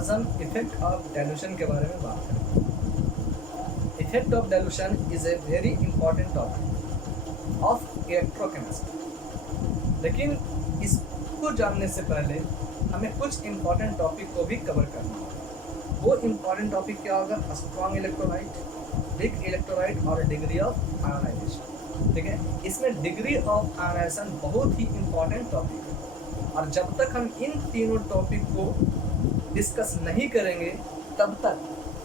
आज हम effect of dilution के बारे में बात करेंगे। Effect of dilution is a very important topic of electrochemistry. लेकिन इसको जानने से पहले हमें कुछ इंपॉर्टेंट टॉपिक को भी कवर करना होगा। वो इंपॉर्टेंट टॉपिक क्या होगा? स्ट्रॉन्ग इलेक्ट्रोलाइट, वीक इलेक्ट्रोलाइट और डिग्री ऑफ आयोनाइजेशन। ठीक है, इसमें डिग्री ऑफ आयोनाइजेशन बहुत ही इंपॉर्टेंट टॉपिक है, और जब तक हम इन तीनों टॉपिक को डिस्कस नहीं करेंगे तब तक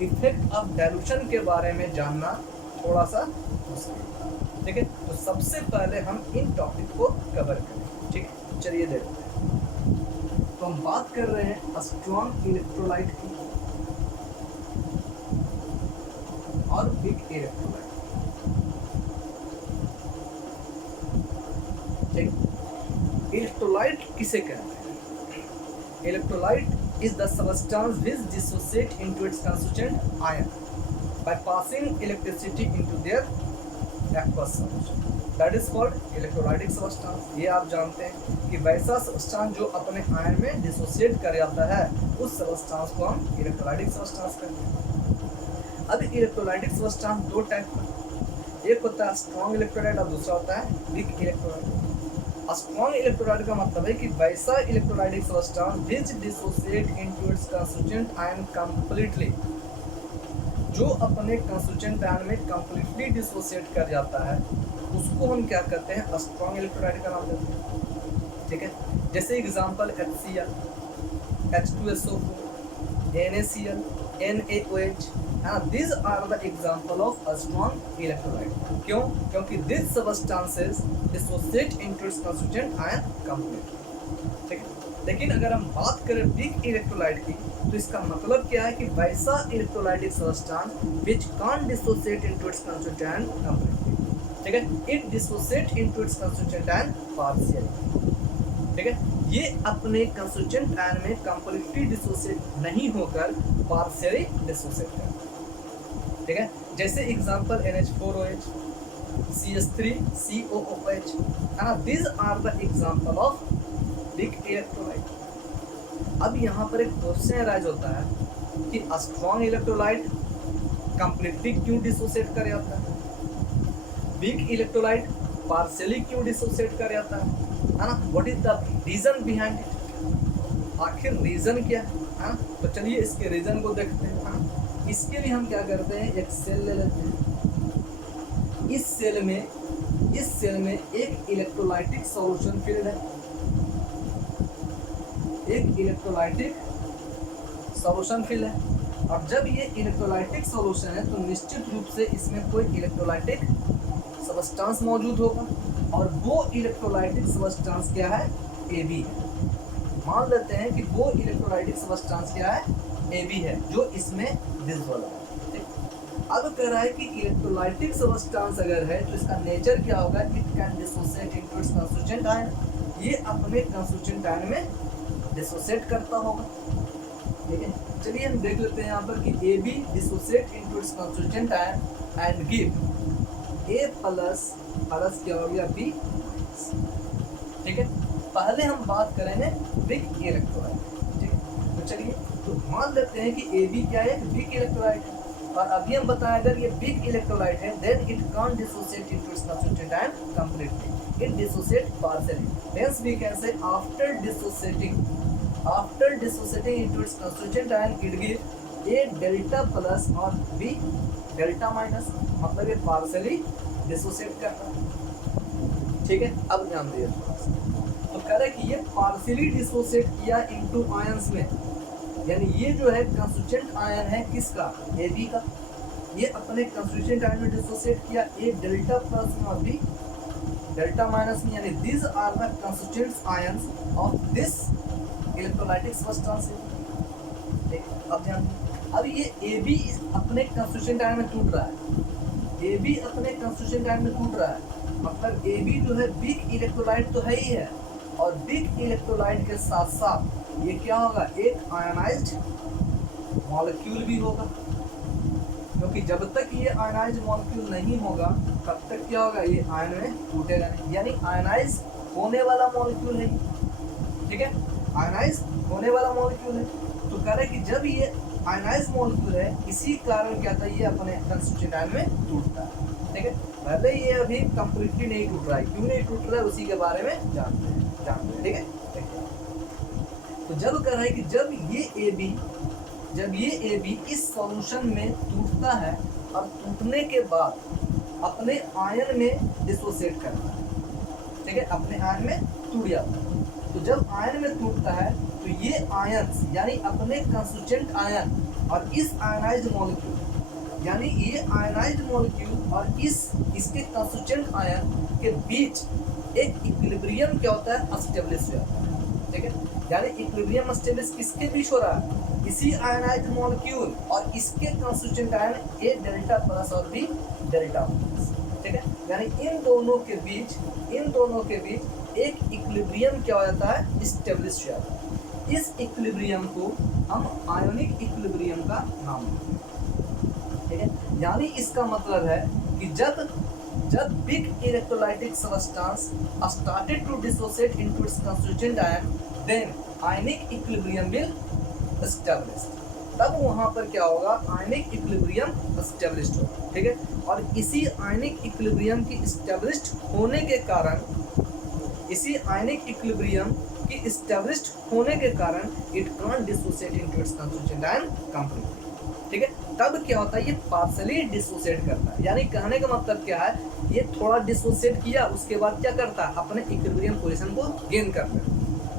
इफेक्ट ऑफ डाइल्यूशन के बारे में जानना थोड़ा सा मुश्किल। ठीक है, तो सबसे पहले हम इन टॉपिक को कवर करें। ठीक है, चलिए देखते हैं। तो हम बात कर रहे हैं स्ट्रॉन्ग इलेक्ट्रोलाइट की और वीक इलेक्ट्रोलाइट। ठीक, इलेक्ट्रोलाइट किसे कहते हैं? Electrolyte is the substance which dissociate into its constituent ion by passing electricity into their aqueous solution. That is called electrolytic substance. ये आप जानते हैं कि वैसा सब्सटेंस जो अपने आयन में डिसोसिएट कर जाता है, उस सब्सटेंस को हम इलेक्ट्रोलाइटिक सब्सटेंस कहते हैं। अब इलेक्ट्रोलाइटिक सब्सटेंस दो टाइप का, एक होता है स्ट्रॉन्ग इलेक्ट्रोलाइट और दूसरा होता है वीक इलेक्ट्रोलाइट। स्ट्रॉन्ग इलेक्ट्रोलाइट का मतलब है कि वैसा electrolytic substance which dissociate into its constituent ion completely, जो अपने कंस्टिट्यूएंट आयन में कंप्लीटली डिसोसिएट कर जाता है, उसको हम क्या कहते हैं? स्ट्रॉन्ग इलेक्ट्रोलाइट का नाम देते हैं। ठीक है, जैसे example HCl, H2SO4, NaCl, NaOH, these are the example of a strong electrolyte. क्यों? क्योंकि these substances dissociate into its constituent ion completely. ठीक है, लेकिन अगर हम बात करें वीक इलेक्ट्रोलाइट की, तो इसका मतलब क्या है कि वैसा electrolytic substance which can't dissociate into its constituent ion completely. ठीक है, it dissociate into its constituent ion partially. ठीक है, ये अपने कंस्टिट्यूएंट आयन में कंप्लीटली डिसोसिएट नहीं होकर पार्शियली डिसोसिएट करता है। ठीक है, जैसे example NH4OH, CH3COOH, these are the example of weak electrolyte. अब यहाँ पर एक क्वेश्चन राइज होता है कि स्ट्रॉन्ग इलेक्ट्रोलाइट कंप्लीटली क्यों डिसोसिएट कर जाता है, वीक इलेक्ट्रोलाइट पार्शियली क्यों डिसोसिएट कर जाता है ना? What is the reason behind it? आखिर रीजन क्या है ना? तो चलिए इसके रीजन को देखते हैं। इसके लिए हम क्या करते हैं, एक सेल ले लेते हैं। इस सेल में एक इलेक्ट्रोलाइटिक सॉल्यूशन फील्ड है, एक इलेक्ट्रोलाइटिक सॉल्यूशन फील्ड है। और जब ये इलेक्ट्रोलाइटिक सॉल्यूशन है तो निश्चित रूप से इसमें कोई इलेक्ट्रोलाइटिक सब्सटेंस मौजूद होगा, और वो इलेक्ट्रोलाइटिक सब्सटेंस क्या है? AB है। मान लेते हैं कि वो इलेक्ट्रोलाइटिक सब्सटेंस क्या है? AB है, जो इसमें विजिबल है। ठीक, अब कह रहा है कि इलेक्ट्रोलाइटिक सब्सटेंस अगर है तो इसका नेचर क्या होगा? It can dissociate into its constituent ion. ये अपने कंस्टिट्यूएंट आयन में डिसोसिएट करता होगा। ठीक है, चलिए हम देख लेते हैं यहाँ पर कि AB dissociate into its constituent ion and give A plus क्या हो गया? B। ठीक है, पहले हम बात करेंगे वीक इलेक्ट्रोलाइट। ठीक है, तो चलिए तो मान लेते हैं कि AB क्या है? वीक इलेक्ट्रोलाइट है। और अभी हम बताएं अगर ये वीक इलेक्ट्रोलाइट है, then it can't dissociate into its constituent ion completely, it dissociate partially. Hence we can say after dissociating into its constituent ion it gives A delta plus और B delta minus, मतलब ये partially dissociate करता है। ठीक है, अब ध्यान दिए तो कह रहे कि ये पार्शियली डिसोसिएट किया इनटू आयंस में, यानी ये जो है कंस्टिट्यूएंट आयन है किसका? AB का। ये अपने कंस्टिट्यूएंट आयन में डिसोसिएट किया, A डेल्टा प्लस में और B डेल्टा माइनस में, यानी these are the constituent ions of this electrolytic substance. अब ध्यान, अब ये AB अपने कंस्टिट्यूएंट आयन में टूट रहा है, AB अपने कंस्टिट्यूएंट आयन में टूट रहा है, मतलब AB जो है वीक इलेक्ट्रोलाइट तो है ही है, और वीक इलेक्ट्रोलाइट के साथ साथ ये क्या होगा? एक आयनाइज्ड मॉलिक्यूल भी होगा, क्योंकि जब तक ये आयनाइज्ड मॉलिक्यूल नहीं होगा तब तक क्या होगा? ये आयन में टूटेगा नहीं, यानी आयनाइज होने वाला मॉलिक्यूल है। ठीक है, आयनाइज होने वाला मॉलिक्यूल है। तो कह रहे हैं कि जब ये आयनाइज मॉलिक्यूल है, इसी कारण क्या था, ये अपने कंस्टिट्यूएंट आयन में टूटता है। ठीक है, पहले ये अभी कंप्लीटली नहीं टूट रहा है, क्यों नहीं टूट रहा है उसी के बारे में जानते हैं। ठीक है, तो जब कह रहा है कि जब ये ए बी इस सॉल्यूशन में टूटता है और टूटने के बाद अपने आयन में डिसोसिएट करता है। ठीक है, अपने आयन में टूट जाता है। तो जब आयन में टूटता है तो ये आयन यानी अपने कंस्टिट्यूएंट आयन और इस आयनाइज्ड मॉलिक्यूल यानी ये आयनाइज्ड मॉलिक्यूल और इसके कंस्टिट्यूएंट आयन के बीच एक इक्विलिब्रियम क्या होता है, एस्टेब्लिश हो जाता है। ठीक है, यानी इक्विलिब्रियम एस्टेब्लिश किसके बीच हो रहा है, इसी आयनाइज्ड मॉलिक्यूल और इसके कंस्टिट्यूएंट आयन ए डेल्टा प्लस और बी डेल्टा प्लस। ठीक है, यानी इन दोनों के बीच एक इक्विलिब्रियम क्या हो जाता है, एस्टेब्लिश हो जाता है। इस इक्विलिब्रियम को हम आयोनिक इक्विलिब्रियम का नाम देते हैं। ठीक है, यानी इसका मतलब है कि जब big electrolytic substance started to dissociate into its constituent ion, then ionic equilibrium will establish। तब वहां पर क्या होगा, आयनिक इक्विलिब्रियम एस्टेब्लिश्ड होगा। ठीक है, और इसी आयनिक इक्विलिब्रियम की एस्टेब्लिश्ड होने के कारण it can't dissociate into its constituent ion completely. ठीक है, तब क्या होता है, ये पार्शियली डिसोसिएट करता है। यानी कहने का मतलब क्या है, ये थोड़ा डिसोसिएट किया, उसके बाद क्या करता है, अपने इक्विलिब्रियम पोजीशन को गेन कर लेता है।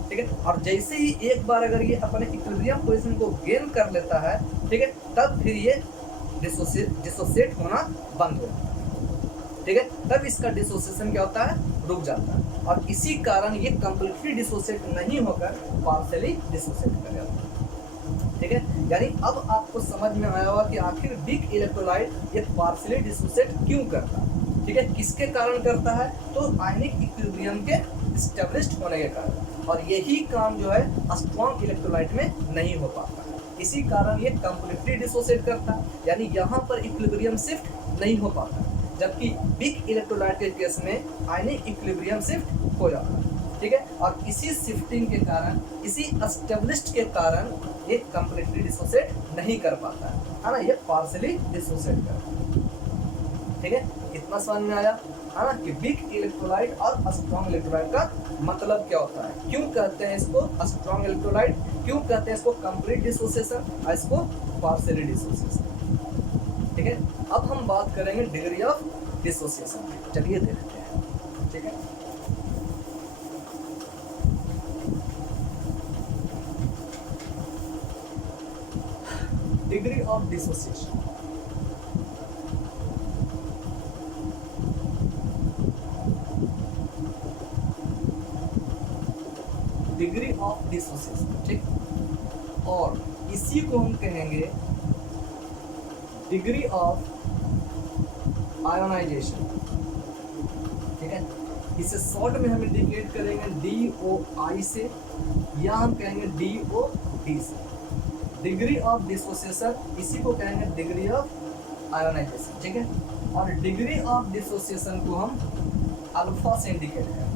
ठीक है, और जैसे ही एक बार अगर ये अपने इक्विलिब्रियम पोजीशन को गेन कर लेता है, ठीक है, तब फिर ये डिसोसिएट होना बंद हो जाता है। ठीक है, तब इसका डिसोसिएशन क्या होता है, रुक जाता है, और इसी कारण ये कंप्लीटली डिसोसिएट नहीं होकर पार्शियली डिसोसिएट कर जाता है। ठीक है, यानी अब आपको समझ में आया होगा कि आखिर बिग इलेक्ट्रोलाइट ये पार्शियली डिसोसिएट क्यों करता है। ठीक है, किसके कारण करता है, तो आयनिक इक्विलिब्रियम के एस्टेब्लिश्ड होने के कारण, और यही काम जो है स्ट्रॉन्ग इलेक्ट्रोलाइट में नहीं हो पाता है। इसी कारण ये कंप्लीटली डिसोसिएट करता है, यानी यहाँ पर इक्विलिब्रियम शिफ्ट नहीं हो पाता, जबकि बिग इलेक्ट्रोलाइट के केस में आयनिक इक्विलिब्रियम शिफ्ट हो जाता है। ठीक है, और इसी शिफ्टिंग के कारण, इसी एस्टेब्लिश्ड के कारण ये कंप्लीटली डिसोसिएट नहीं कर पाता है ना, ये पार्शियली डिसोसिएट करता है। ठीक है, इतना समझ में आया है ना कि बिग इलेक्ट्रोलाइट और स्ट्रॉन्ग इलेक्ट्रोलाइट का मतलब क्या होता है, क्यों कहते हैं इसको स्ट्रॉन्ग इलेक्ट्रोलाइट, क्यों कहते हैं इसको कंप्लीट डिसोसिएशन और इसको पार्शियली डिसोसिएशन। ठीक है, अब हम बात करेंगे डिग्री ऑफ डिसोसिएशन। चलिए देखते हैं। ठीक है, degree of dissociation. Degree of dissociation, ठीक, और इसी को हम कहेंगे डिग्री ऑफ आयोनाइजेशन। ठीक है, इसे शॉर्ट में हम इंडिकेट करेंगे DOI से, या हम कहेंगे DOD से। डिग्री ऑफ डिसोसिएशन, इसी को कहेंगे डिग्री ऑफ आयोनाइजेशन। ठीक है, और डिग्री ऑफ डिसोसिएशन को हम अल्फा से इंडिकेट करते हैं।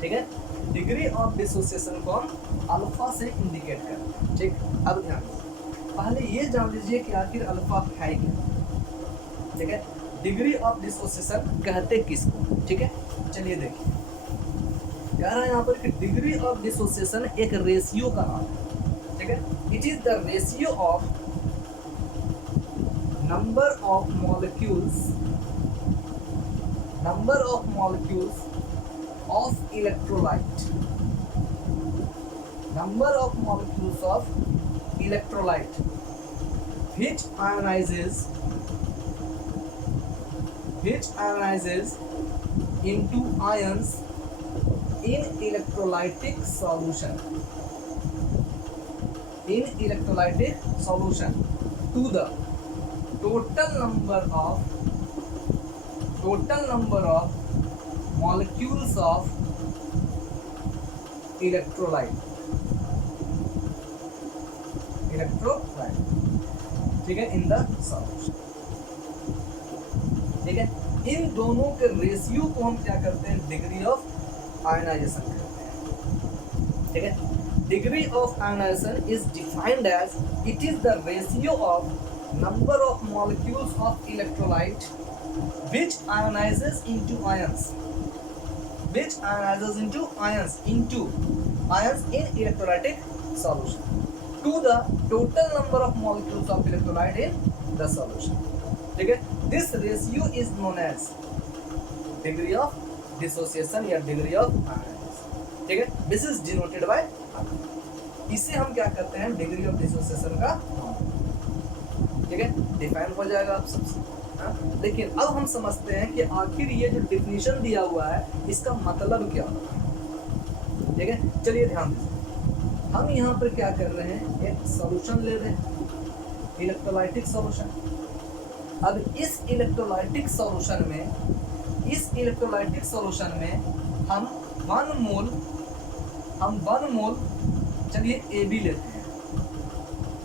ठीक है, डिग्री ऑफ डिसोसिएशन को हम अल्फा से इंडिकेट करते हैं। ठीक, अब ध्यान पहले ये जान लीजिए कि आखिर अल्फा है क्या। ठीक है, डिग्री ऑफ डिसोसिएशन कहते किसको। ठीक है, चलिए देखिए, कह रहा है यहाँ पर कि डिग्री ऑफ डिसोसिएशन एक रेशियो का नाम है। ठीक है, it is the ratio of number of molecules of electrolyte, number of molecules of electrolyte which ionizes into ions in electrolytic solution to the total number of molecules of electrolyte। ठीक है, in the solution. ठीक है, इन दोनों के ratio को हम क्या करते हैं, डिग्री ऑफ आयनाइजेशन करते हैं। ठीक है। Degree of ionization is defined as it is the ratio of number of molecules of electrolyte which ionizes into ions in electrolytic solution to the total number of molecules of electrolyte in the solution. ठीक है, this ratio is known as degree of dissociation या degree of ionization. ठीक है, this is denoted by इसे हम क्या करते हैं, डिग्री ऑफ डिसोसिएशन का, ठीक है, डिफाइन हो जाएगा आप सबसे। लेकिन अब हम समझते हैं कि आखिर ये जो डिफिनीशन दिया हुआ है इसका मतलब क्या है। ठीक है, चलिए ध्यान दीजिए। हम यहाँ पर क्या कर रहे हैं, एक सॉल्यूशन ले रहे हैं, इलेक्ट्रोलाइटिक सॉल्यूशन। अब इस इलेक्ट्रोलाइटिक सॉल्यूशन में हम वन मोल चलिए ए बी लेते हैं,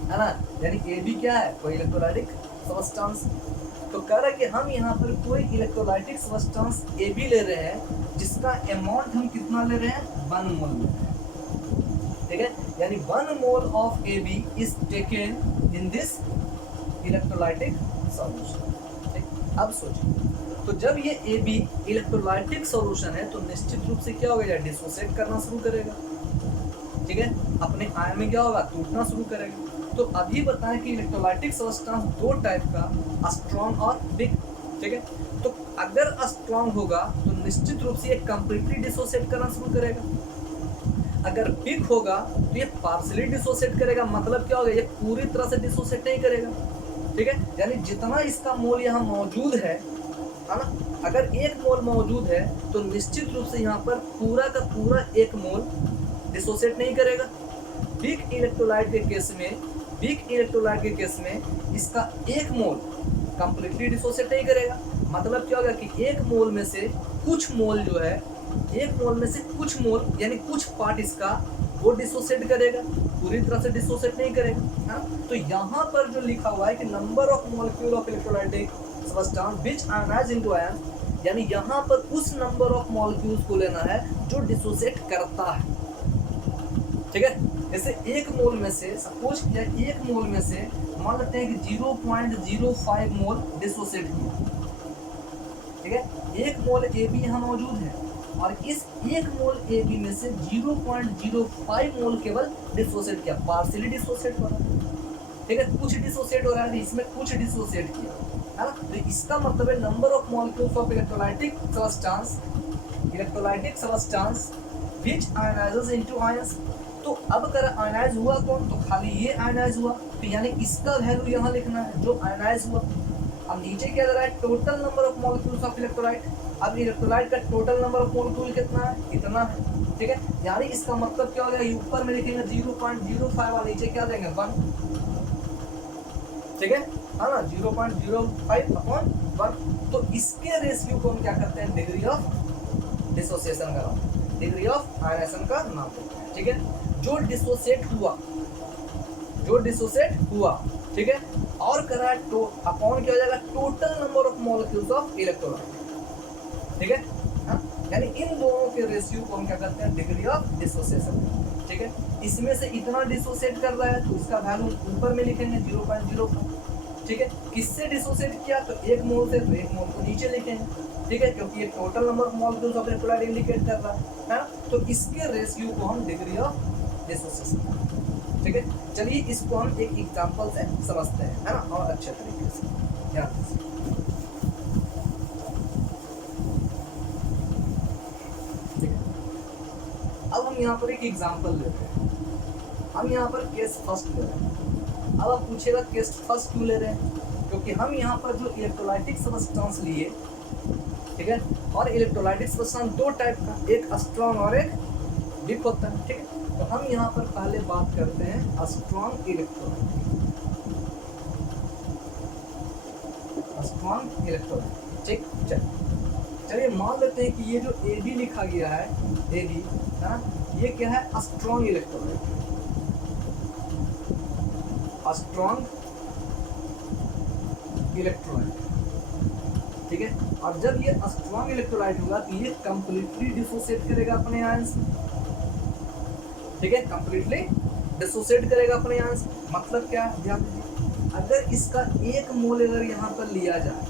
है ना, यानी ए बी क्या है, कोई इलेक्ट्रोलाइटिक सब्सटेंस। तो कह रहा है कि हम यहाँ पर कोई इलेक्ट्रोलाइटिक सब्सटेंस ए बी ले रहे हैं जिसका अमाउंट हम कितना ले रहे हैं, 1 मोल ले रहे हैं। ठीक है, यानी 1 mole of A B is taken in this electrolytic solution. ठीक, अब सोचिए, तो जब ये ए बी इलेक्ट्रोलाइटिक सॉल्यूशन है तो निश्चित रूप से क्या होगा, डिसोसिएट करना शुरू करेगा। ठीक है, अपने आयन में क्या होगा, टूटना शुरू करेगा। तो अभी बताएं कि इलेक्ट्रोलाइटिक सब्सटेंस दो टाइप का, स्ट्रॉन्ग और वीक। ठीक है, तो अगर स्ट्रॉन्ग होगा तो निश्चित रूप से ये कंप्लीटली डिसोसिएट करना शुरू करेगा। अगर वीक होगा तो ये पार्शियली डिसोसिएट करेगा। मतलब क्या होगा, ये पूरी तरह से डिसोसिएट नहीं करेगा। ठीक है, यानी जितना इसका मोल यहाँ मौजूद है ना, अगर 1 मोल मौजूद है तो निश्चित रूप से यहाँ पर पूरा का पूरा 1 मोल डिसोसिएट नहीं करेगा। वीक इलेक्ट्रोलाइट के केस में इसका 1 मोल कंप्लीटली डिसोसिएट नहीं करेगा। मतलब क्या होगा कि 1 मोल में से कुछ मोल जो है, 1 मोल में से कुछ मोल यानी कुछ पार्ट इसका वो डिसोसिएट करेगा, पूरी तरह से डिसोसिएट नहीं करेगा। हाँ, तो यहाँ पर जो लिखा हुआ है कि number of molecule of electrolytic substance which ionize into ion, यानी यहाँ पर उस नंबर ऑफ मॉलिक्यूल्स को लेना है जो डिसोसिएट करता है। ठीक है, जैसे 1 मोल में से सपोज किया, 1 मोल में से मान लेते हैं कि 0.05 मोल डिसोसिएट किया। ठीक है, 1 मोल ए बी यहाँ मौजूद है और इस 1 मोल ए बी में से 0.05 मोल केवल डिसोसिएट किया, पार्शियली डिसोसिएट हो रहा है। ठीक है, कुछ डिसोसिएट हो रहा है, इसमें कुछ डिसोसिएट किया, है ना। तो इसका मतलब है number of molecules of electrolytic substance which ionizes into ions. तो अब अगर आयनाइज हुआ कौन, तो खाली ये आयनाइज हुआ, तो यानी इसका वैल्यू यहाँ लिखना है जो आयनाइज हुआ। अब नीचे क्या दे रहा है, total number of molecules of electrolyte. अब इलेक्ट्रोलाइट का टोटल नंबर ऑफ मॉलिक्यूल कितना है, इतना है। ठीक है, यानी इसका मतलब क्या हो गया, ऊपर में लिखेंगे 0.05 और नीचे क्या देंगे 1। ठीक है ना, 0.05/1। तो इसके रेशियो को हम क्या करते हैं, डिग्री ऑफ डिसोसिएशन का नाम, डिग्री ऑफ आयनाइजेशन का नाम देते हैं। ठीक है, जो डिसोसिएट हुआ, ठीक है, और करा तो अपॉन क्या हो जाएगा, total number of molecules of electrolyte. ठीक है, यानी इन दोनों के रेशियो को हम क्या करते हैं, डिग्री ऑफ डिसोसिएशन। ठीक है, इसमें से इतना डिसोसिएट कर रहा है तो इसका वैल्यू ऊपर में लिखेंगे 0.05। ठीक है, किससे डिसोसिएट किया, तो 1 मोल से, तो 1 मोल को नीचे लिखेंगे। ठीक है, क्योंकि ये total number of molecules of electrolyte indicate कर रहा है ना, तो इसके रेशियो को हम डिग्री ऑफ डिसोसिएशन। ठीक है, चलिए इसको हम एक एग्जांपल से समझते हैं, है ना, और अच्छे तरीके से ध्यान दीजिए। ठीक है, अब हम यहाँ पर एक एग्जांपल लेते हैं। हम यहाँ पर केस फर्स्ट ले रहे हैं। अब आप पूछेगा केस फर्स्ट क्यों ले रहे हैं, क्योंकि हम यहाँ पर जो इलेक्ट्रोलाइटिक सब्सटेंस लिए, ठीक है, और इलेक्ट्रोलाइटिक सब्सटेंस दो टाइप का, एक स्ट्रॉन्ग और एक वीक होता है। ठीक है, तो हम यहाँ पर पहले बात करते हैं स्ट्रॉन्ग इलेक्ट्रोलाइट। ठीक, चलिए मान लेते हैं कि ये जो ए बी लिखा गया है, ए बी, है ना, ये क्या है, स्ट्रॉन्ग इलेक्ट्रोलाइट। ठीक है, और जब ये स्ट्रॉन्ग इलेक्ट्रोलाइट होगा तो ये कंप्लीटली डिसोसिएट करेगा अपने आयन से। ठीक है, कंप्लीटली डिसोसिएट करेगा अपने आयन से। मतलब क्या है, ध्यान दीजिए, अगर इसका 1 मोल अगर यहाँ पर लिया जाए,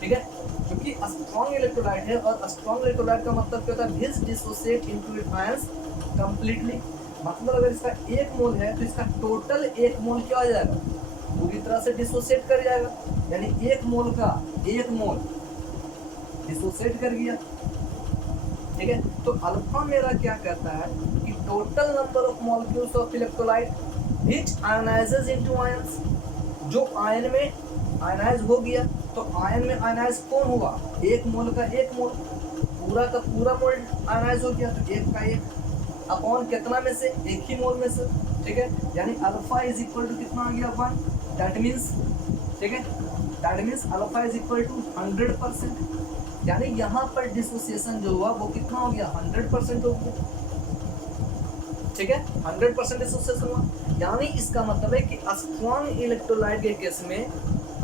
ठीक है, क्योंकि स्ट्रॉन्ग इलेक्ट्रोलाइट है और स्ट्रॉन्ग इलेक्ट्रोलाइट का मतलब क्या होता है, this dissociate into it ions completely. मतलब अगर इसका 1 मोल है तो इसका टोटल 1 मोल क्या हो जाएगा, पूरी तरह से डिसोसिएट कर जाएगा। यानी 1 मोल का 1 मोल डिसोसिएट कर गया। ठीक है, तो अल्फा मेरा क्या कहता है कि total number of molecules of electrolyte which ionizes into ions, जो आयन में आयनाइज हो गया, तो आयन में आयनाइज कौन हुआ, 1 मोल का 1 मोल, पूरा का पूरा मोल आयनाइज हो गया, तो 1 का 1 अपॉन कितना में से, 1 ही मोल में से। ठीक है, यानी अल्फा इज इक्वल टू कितना आ गया, 1। दैट मीन्स, ठीक है, that means alpha is equal to 100%। यानी यहाँ पर डिसोसिएशन जो हुआ वो कितना हो गया, 100% हो गया। ठीक है, 100% डिसोसिएशन हुआ। यानी इसका मतलब है कि स्ट्रॉन्ग इलेक्ट्रोलाइट के केस में,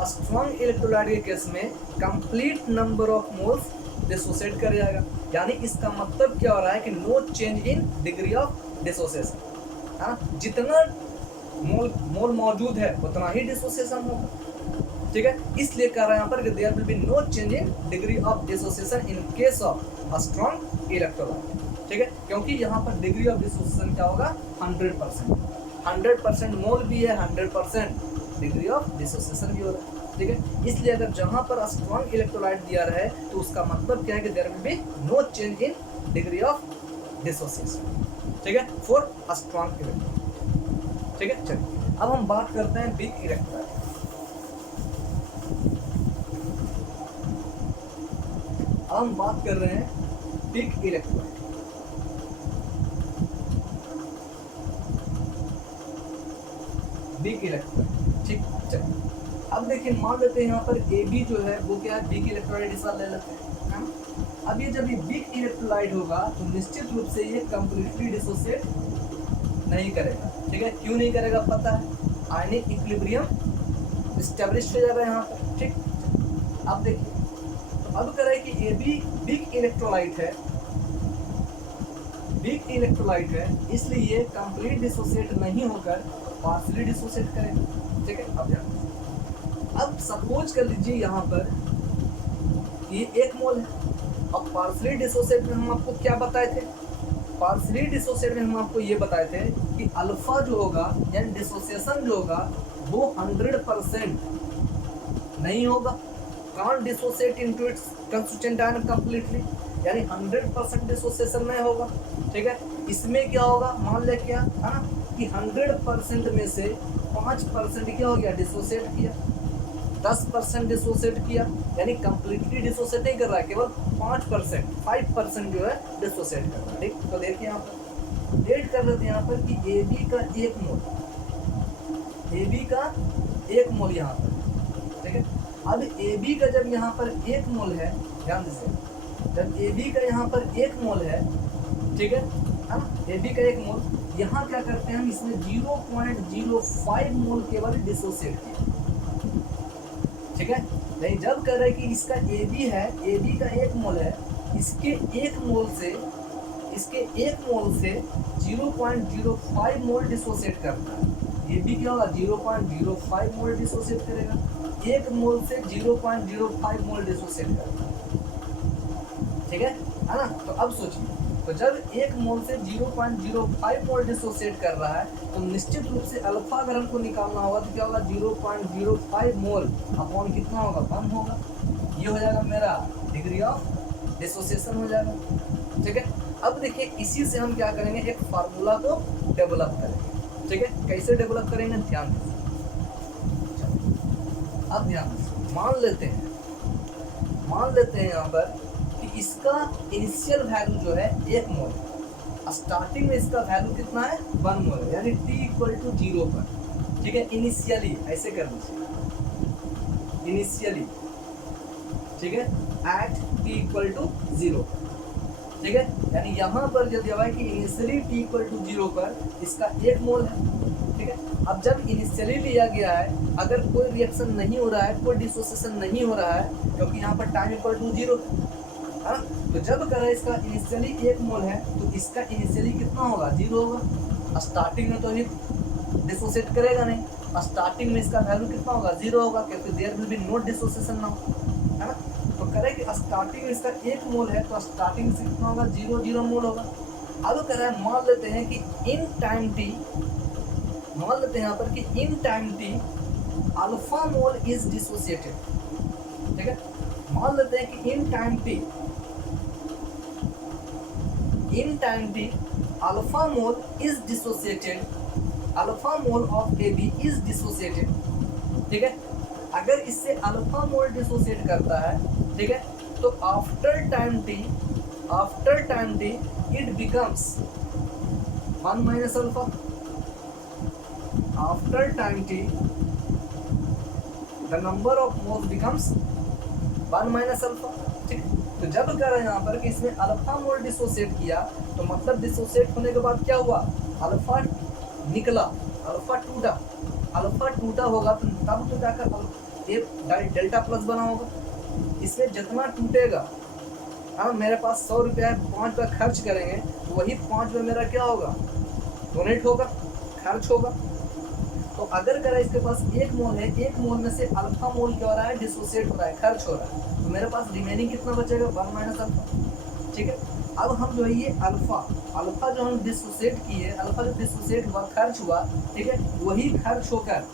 स्ट्रॉन्ग इलेक्ट्रोलाइट के केस में complete number of moles dissociate कर जाएगा। यानी इसका मतलब क्या हो रहा है कि no change in degree of dissociation. हाँ, जितना मोल मौजूद है उतना ही डिसोसिएशन होगा। ठीक है, इसलिए कह रहा है यहाँ पर कि there will be no change in degree of dissociation in case of strong electrolyte. ठीक है, क्योंकि यहाँ पर डिग्री ऑफ डिसोसिएशन क्या होगा, 100%। 100% मोल भी है, 100% डिग्री ऑफ डिसोसिएशन भी हो रहा है। ठीक है, इसलिए अगर जहाँ पर स्ट्रॉन्ग इलेक्ट्रोलाइट दिया रहे तो उसका मतलब क्या है कि there will be no change in degree of dissociation. ठीक है, फॉर स्ट्रॉन्ग इलेक्ट्रोलाइट। ठीक है, चलिए अब हम बात करते हैं वीक इलेक्ट्रोलाइट। हम बात कर रहे हैं वीक इलेक्ट्रोलाइट। वीक इलेक्ट्रोलाइट, ठीक, चलिए अब देखिए, मान लेते हैं यहाँ पर AB जो है वो क्या है, वीक इलेक्ट्रोलाइट, इस बार ले लेते हैं। अब ये जब ये वीक इलेक्ट्रोलाइट होगा तो निश्चित रूप से ये कंप्लीटली डिसोसिएट नहीं करेगा। ठीक है, क्यों नहीं करेगा पता है, आयनिक इक्विलिब्रियम एस्टेब्लिश हो जाएगा यहाँ पर। ठीक, अब देखिए, अब कह रहे हैं कि AB वीक इलेक्ट्रोलाइट है, वीक इलेक्ट्रोलाइट है, इसलिए ये कंप्लीट डिसोसिएट नहीं होकर पार्शियली डिसोसिएट करेगा। ठीक है, अब सपोज कर लीजिए यहाँ पर ये 1 मोल है, अब पार्शियली डिसोसिएट में हम आपको क्या बताए थे, पार्शियली डिसोसिएट में हम आपको ये बताए थे कि अल्फा जो होगा यानी डिसोसिएशन जो होगा वो 100% नहीं होगा, can't dissociate into its constituent ion completely, यानी 100% डिसोसिएशन नहीं होगा। ठीक है, इसमें क्या होगा, मान ले क्या है ना कि 100% में से 5% क्या हो गया, डिसोसिएट किया, 10% डिसोसिएट किया, यानी कंप्लीटली डिसोसिएट नहीं कर रहा है, केवल 5% जो है डिसोसिएट कर रहा है। ठीक, तो देखिए यहाँ पर डेट कर लेते हैं यहाँ पर कि AB का 1 मोल, AB का 1 मोल यहाँ पर। ठीक है, अब AB का जब यहाँ पर 1 मोल है, ध्यान दीजिए, जब AB का यहाँ पर 1 मोल है, ठीक है ना, AB का 1 मोल, यहाँ क्या करते हैं हम, इसमें 0.05 मोल केवल डिसोसिएट किया। ठीक है, नहीं, जब कह रहे हैं कि इसका AB है, AB का 1 मोल है, इसके 1 मोल से 0.05 मोल डिसोसिएट करता है। AB क्या होगा, 0.05 मोल डिसोसिएट करेगा, 1 मोल से 0.05 मोल डिसोसिएट करता है। ठीक है ना, तो अब सोचिए, तो जब 1 मोल से 0.05 मोल डिसोसिएट कर रहा है तो निश्चित रूप से अल्फा अगर हमको निकालना होगा तो क्या होगा, 0.05 मोल अपॉन कितना होगा, 1 होगा, ये हो जाएगा मेरा डिग्री ऑफ डिसोसिएशन हो जाएगा। ठीक है, अब देखिए इसी से हम क्या करेंगे, एक फार्मूला को डेवलप करेंगे। ठीक है, कैसे डेवलप करेंगे, ध्यान दीजिए, अब ध्यान दीजिए, मान लेते हैं यहाँ पर कि इसका इनिशियल वैल्यू जो है 1 मोल है, स्टार्टिंग में इसका वैल्यू कितना है, 1 मोल है, यानी t = 0 पर। ठीक है, इनिशियली ऐसे कर लीजिए, इनिशियली, ठीक है, एट t = 0। ठीक है, यानी यहाँ पर जो दिया हुआ है कि इनिशियली t = 0 पर इसका 1 मोल है। ठीक है, अब जब इनिशियली लिया गया है, अगर कोई रिएक्शन नहीं हो रहा है, कोई डिसोसिएशन नहीं हो रहा है, क्योंकि यहाँ पर टाइम = 0, है ना। तो जब करें इसका इनिशियली 1 मोल है तो इसका इनिशियली कितना होगा, 0 होगा। स्टार्टिंग में तो अभी डिसोसिएट करेगा नहीं, स्टार्टिंग में इसका वैल्यू कितना होगा, 0 होगा, क्योंकि there will be no dissociation now, है ना। तो करें कि स्टार्टिंग में इसका 1 मोल है तो स्टार्टिंग से कितना होगा, 0 मोल होगा। अब कह रहा है मान लेते हैं कि इन टाइम टी, मान लेते हैं यहाँ पर कि in time T alpha mole is dissociated, ठीक है। मान लेते हैं कि in time T alpha mole is dissociated, alpha mole of A B is dissociated, ठीक है। अगर इससे अल्फा मोल डिसोसिएट करता है, ठीक है, तो after time T it becomes 1 minus alpha, after time T the number of moles becomes 1 minus alpha, ठीक। तो जब कह रहे हैं यहाँ पर कि इसमें अल्फा मोल डिसोसिएट किया तो मतलब डिसोसिएट होने के बाद क्या हुआ, अल्फा निकला, अल्फा टूटा होगा तो तब तो जाकर एक डेल्टा प्लस बना होगा। इसमें जितना टूटेगा, हाँ मेरे पास 100 रुपया है, 5 रुपया खर्च करेंगे तो वही 5 रुपये मेरा क्या होगा, डोनेट होगा, खर्च होगा। तो अगर करें इसके पास 1 मोल है, 1 मोल में से अल्फा मोल क्या हो रहा है, डिसोसिएट हो रहा है, खर्च हो रहा है, तो मेरे पास रिमेनिंग कितना बचेगा, 1 माइनस अल्फा, ठीक है। अब हम जो है ये अल्फा जो हम डिसोसिएट किए, अल्फा जो डिसोसिएट हुआ, खर्च हुआ, ठीक है, वही खर्च होकर,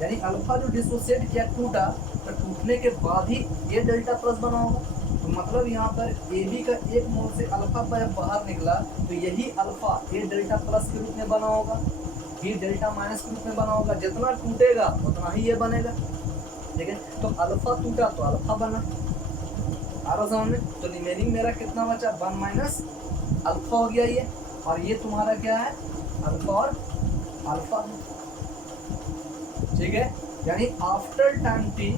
यानी अल्फा जो डिसोसिएट किया टूटा, तो टूटने के बाद ही ये डेल्टा प्लस बना होगा। तो मतलब यहाँ पर ए बी का 1 मोल से अल्फा बाहर निकला तो यही अल्फा ये डेल्टा प्लस के रूप में बना होगा, ये डेल्टा माइनस के रूप में बना होगा। जितना टूटेगा उतना ही ये बनेगा, ठीक है। तो अल्फा टूटा तो अल्फा बना, आ रहा समझ में। तो रिमेनिंग मेरा कितना बचा, 1 माइनस अल्फा हो गया ये, और ये तुम्हारा क्या है, अल्फा और अल्फा, ठीक है। यानी after time T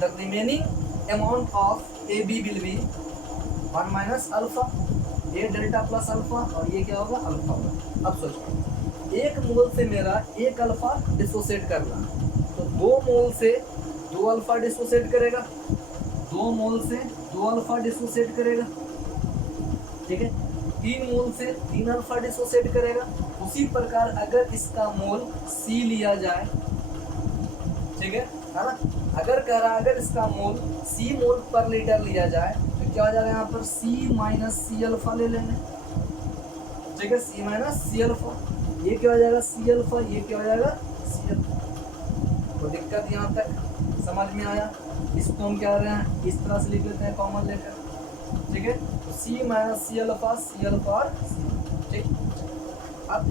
the remaining amount of A B will be 1 minus alpha, ये डेल्टा प्लस अल्फा, और ये क्या होगा, अल्फा होगा। अब सोचो 1 मोल से मेरा 1 अल्फा डिसोसिएट करना, तो 2 मोल से 2 अल्फा डिसोसिएट करेगा, 2 मोल से 2 अल्फा डिसोसिएट करेगा, ठीक है। 3 मोल से 3 अल्फा डिसोसिएट करेगा। उसी प्रकार अगर इसका मोल सी लिया जाए, ठीक है ना, अगर कह रहा है अगर इसका मोल सी मोल पर लीटर लिया जाए तो क्या हो जाएगा, यहाँ पर सी माइनस सी अल्फा ले लेंगे, ठीक है, सी माइनस सी अल्फा, ये क्या हो जाएगा, सी अल्फा, ये क्या हो जाएगा, सी अल्फा। तो दिक्कत यहाँ तक समझ में आया। इसको हम क्या रहे हैं, इस तरह से लिख लेते हैं कॉमन लेकर, ठीक है। तो सी माइनस सी अल्फा और सी, ठीक। अब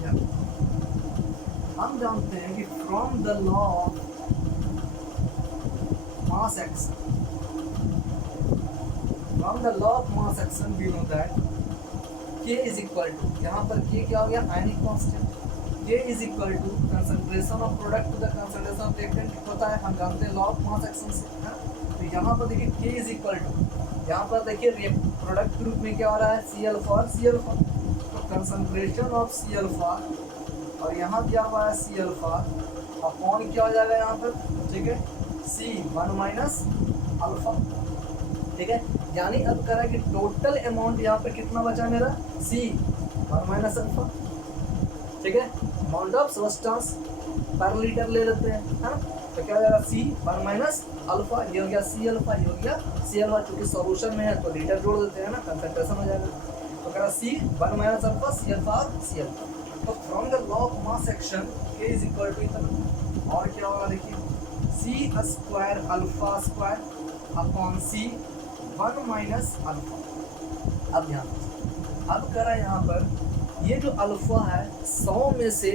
हम जानते हैं कि from the law of mass action, from the law of mass action we know that K is equal to, यहाँ पर K क्या हो गया, ionic constant, K is equal to concentration of product to the concentration of reactant होता है, हम जानते हैं लॉ ऑफ मास एक्शन से, है ना। तो यहाँ पर देखिए K इज इक्वल टू, यहाँ पर देखिए प्रोडक्ट ग्रुप में क्या हो रहा है, सी अल्फा और सी अल्फा, तो कंसंट्रेशन ऑफ सी अल्फा और यहाँ क्या हुआ है, सी अल्फा अपॉन क्या हो जाएगा यहाँ पर, ठीक है, सी 1 माइनस अल्फा, ठीक है। यानी अब कह रहा है कि टोटल अमाउंट यहाँ पर कितना बचा मेरा, सी 1 माइनस अल्फा, ठीक है। Amount of substance per litre ले लेते हैं, है ना। तो क्या हो जाएगा, सी 1 माइनस अल्फा, ये हो गया सी अल्फा, ये हो गया सी अल्फा, चूंकि सॉल्यूशन में है तो लीटर जोड़ देते हैं ना, कंसंट्रेशन हो जाएगा। तो कह रहा C 1 minus alpha, C alpha और सी अल्फा। तो from the law of mass action K is equal to इतना, और क्या होगा देखिए, C square alpha square upon C 1 minus alpha. अब यहाँ अब कह रहा है यहाँ पर ये जो अल्फा है 100 में से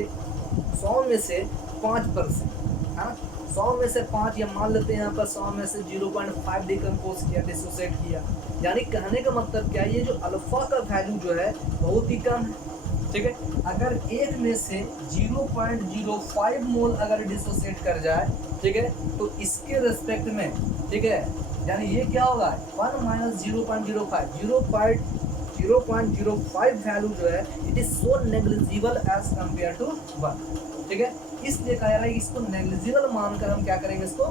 5%, है ना, 100 में से 5, या मान लेते हैं यहाँ पर 100 में से 0.5 डिकम्पोज किया, डिसोसिएट किया। यानी कहने का मतलब क्या है, ये जो अल्फा का वैल्यू जो है बहुत ही कम है, ठीक है। अगर 1 में से 0.05 मोल अगर डिसोसिएट कर जाए, ठीक है, तो इसके रेस्पेक्ट में, ठीक है, यानी ये क्या होगा, 1 माइनस 0.05, 0.05 वैल्यू जो है it is so negligible as compare to 1, ठीक है। इसलिए कहा जा रहा है कि इसको नेग्लिजिबल मानकर हम क्या करेंगे, इसको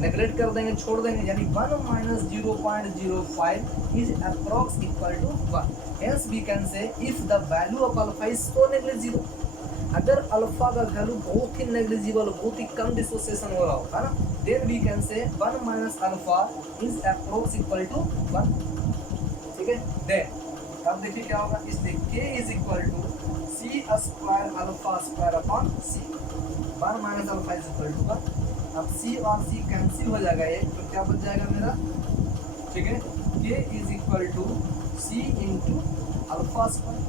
नेग्लेक्ट कर देंगे, छोड़ देंगे, यानी 1 माइनस 0.05 is approx equal to 1। Hence we can say if the value of alpha is so negligible, अगर अल्फा का वैल्यू बहुत ही नेग्लिजिबल, बहुत ही कम डिसोसिएशन हो रहा होगा ना, then we can say 1 minus alpha is approx equal to 1, ठीक है। देन अब देखिए क्या होगा, इसलिए k is equal to C square alpha square upon C, 1 minus alpha is equal to 1। अब c और c कैंसिल हो जाएगा, ये तो क्या बच जाएगा मेरा, ठीक है, k is equal to c into alpha square,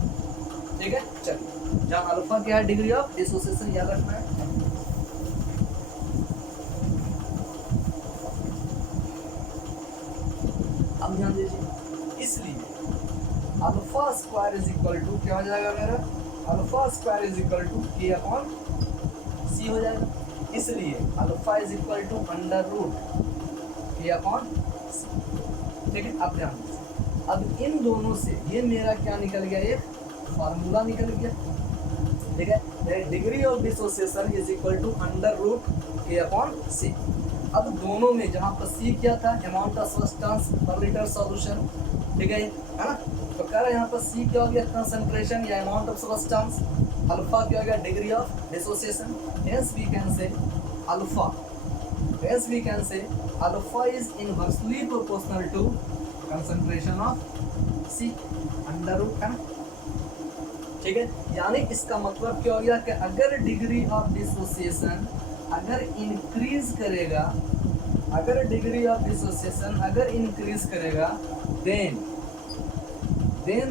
ठीक है। चलिए, जहाँ अल्फा क्या है, डिग्री ऑफ डिसोसिएशन याद रखना है। अब ध्यान दीजिए, इसलिए alpha square is equal to क्या हो जाएगा मेरा, alpha square is equal to k upon c हो जाएगा। इसलिए alpha is equal to under root k upon c, ठीक है। अब ध्यान दीजिए, अब इन दोनों से ये मेरा क्या निकल गया, एक फार्मूला निकल गया, ठीक है। Degree of dissociation is equal to under root k upon c। अब दोनों में जहाँ पर c क्या था, amount of substance per litre solution, ठीक है ना। तो कह रहे हैं यहाँ पर c क्या हो गया, कंसंट्रेशन या अमाउंट ऑफ सब्सटेंस, अल्फा क्या हो गया, degree of dissociation. Hence we can say alpha, hence we can say alpha is inversely proportional to concentration of c under root, है ना, ठीक है। यानी इसका मतलब क्या हो गया कि अगर डिग्री ऑफ डिसोसिएशन अगर इंक्रीज करेगा, अगर डिग्री ऑफ डिसोसिएशन अगर इंक्रीज करेगा, then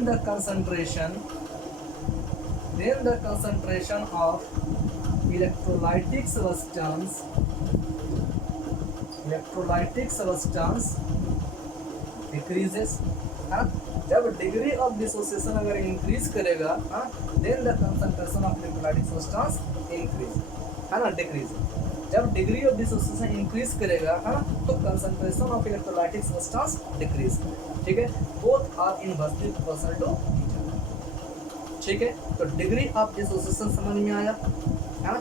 the concentration of electrolytic substance decreases, है ना। जब डिग्री ऑफ डिसोसिएशन अगर इंक्रीज करेगा, then the concentration of electrolytic substance increase, है ना, डिक्रीज। जब डिग्री ऑफ डिसोसिएशन इंक्रीज करेगा, है ना, तो concentration of electrolytic substance decrease, ठीक है। Both are inversely proportional to each other, ठीक है। तो डिग्री ऑफ डिसोसिएशन समझ में आया, है ना।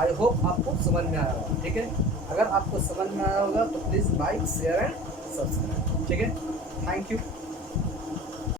आई होप आपको समझ में आया होगा, ठीक है। अगर आपको समझ में आया होगा तो please like, share and subscribe, ठीक है। Thank you.